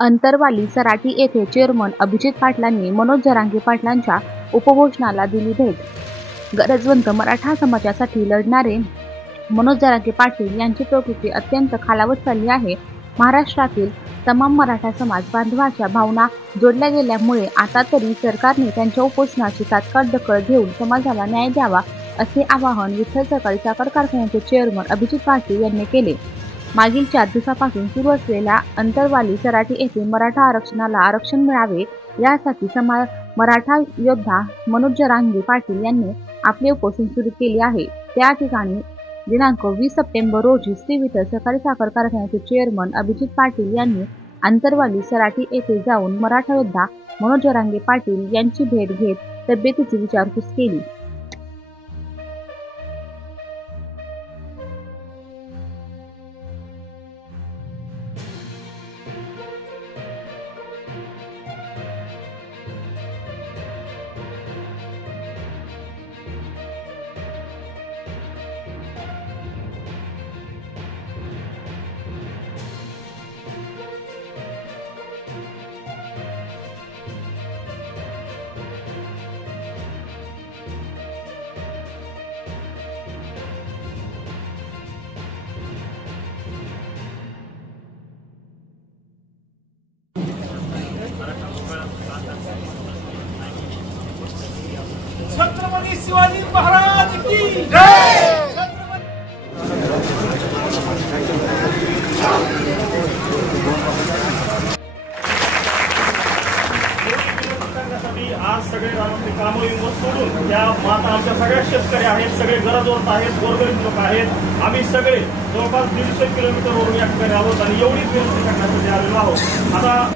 अंतरवाली सराटी येथे चेअरमन अभिजित पाटलांनी मनोज जरांगे पाटलांच्या उपभोजनाला दिली भेट. गरजवंत मराठा समाजासाठी लढणारे मनोज जरांगे पाटील यांची प्रकृती अत्यंत खालावत चालली आहे. महाराष्ट्रातील तमाम मराठा समाज बांधवांच्या भावना जोडल्या गेल्यामुळे आता तरी सरकारने त्यांच्या उपोषणाची तात्काळ दखल घेऊन समाजाला न्याय द्यावा, असे आवाहन विठ्ठल सहकारी साखर कारखान्याचे चेअरमन अभिजित पाटील यांनी केले. मागील 4 दिवसापासून सुरू असलेल्या अंतरवाली सराटी येथे मराठा आरक्षणाला आरक्षण मिळावे यासाठी मराठा योद्धा मनोज जरांगे पाटील यांनी आपले उपोषण सुरू केले आहे. त्या ठिकाणी दिनांक 20 सप्टेंबर रोजी श्री विठ्ठल सहकारी साखर कारखान्याचे चेअरमन अभिजित पाटील यांनी अंतरवाली सराटी येथे जाऊन मराठा योद्धा मनोज जरांगे पाटील यांची भेट घेत तब्येतीची विचारपूस केली. छत्रपती शिवाजी महाराज की जय. आज सगळे कामं सोडून या माता आमच्या सगळ्या शेतकरी आहेत, सगळे गरजवंत आहेत, गोरगरीब लोक आहेत. आम्ही सगळे जवळपास 150 किलोमीटरवरून या ठिकाणी आहोत आणि एवढीच विनंती करण्यासाठी आलेलो आहोत. आता